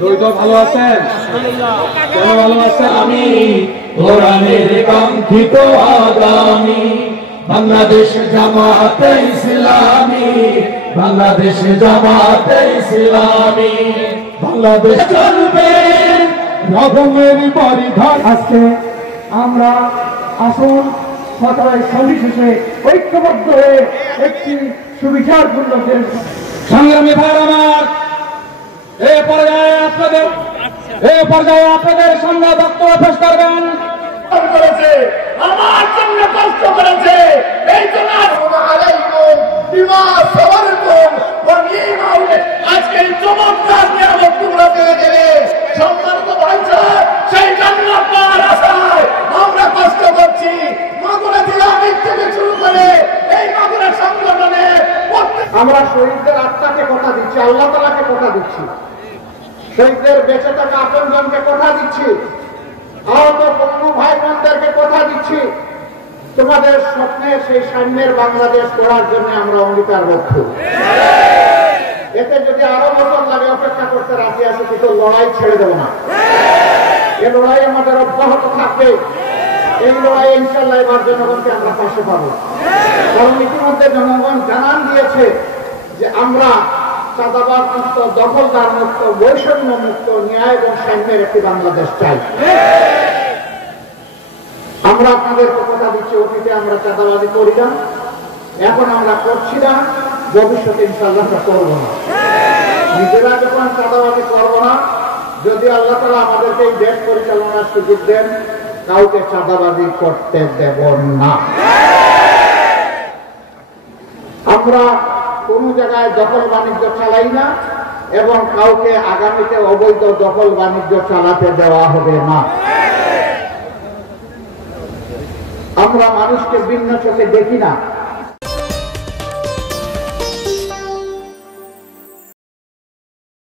ভালো আছেন? ভালো আছেন? আমি কোরআনের কাঙ্ক্ষিত আগামী বাংলাদেশ জামাতে ইসলামী, বাংলাদেশ জামাতে ইসলামী, বাংলাদেশ চলবে রকমের পরিধান। আজকে আমরা আসুন সকালে সবিশেষে ঐক্যবদ্ধ হয়ে একটি সুবিচারপূর্ণ দেশ। সংগ্রামী ভাই আমার, এ পর্যায়ে আপনাদের সামনে বক্তব্য পেশ করবেন। করেছে আমার জন্য কষ্ট করেছে, এই জন্য আজকে এই চমৎকার নিয়ামতগুলো পেয়ে গেলে সম্মানিত ভাইরা, সেই জান্নাত পাওয়ার আশায় আমরা কষ্ট করছি। মাগুরা জেলা থেকে শুরু করে এই মাগুরা সংগঠনে আমরা শহীদদের আত্মাকে কথা দিচ্ছি, আল্লাহ তাআলাকে কথা দিচ্ছি, শহীদদের বেঁচে থাকা আপনজনকে কথা দিচ্ছি, আহত বন্ধু ভাই বোনদেরকে কথা দিচ্ছি, তোমাদের স্বপ্নে সেই সাম্যের বাংলাদেশ করার জন্য আমরা অঙ্গীকারবদ্ধ। এতে যদি আরো বছর লাগে অপেক্ষা করতে রাজি আছে, কিন্তু লড়াই ছেড়ে দেব না। এই লড়াই আমাদের অব্যাহত থাকবে। এই লড়াই ইনশাআল্লাহ এবার জনগণকে আমরা পাশে পাবো, কারণ ইতিমধ্যে জনগণ জানান দিয়েছে যে আমরা চাঁদাবাদ মুক্ত, দখলদার মুক্ত, বৈষম্য মুক্ত, ন্যায় এবং সাম্যের একটি বাংলাদেশ চাই। আমরা আপনাদেরকে কথা দিচ্ছি, অতীতে আমরা চাঁদাবাজি করি না, এখন আমরা করছি না, ভবিষ্যতে ইনশাআল্লাহ করবো না। নিজেরা যখন চাঁদাবাজি করবো না, যদি আল্লাহ তাআলা আমাদেরকে এই দেশ পরিচালনার সুযোগ দেন, কাউকে চাঁদাবাজি করতে দেব না। আমরা কোন জায়গায় দখল বাণিজ্য চালাই না এবং কাউকে আগামীতে অবৈধ দখল বাণিজ্য চালাতে দেওয়া হবে না। আমরা মানুষকে ভিন্ন চোখে দেখি না।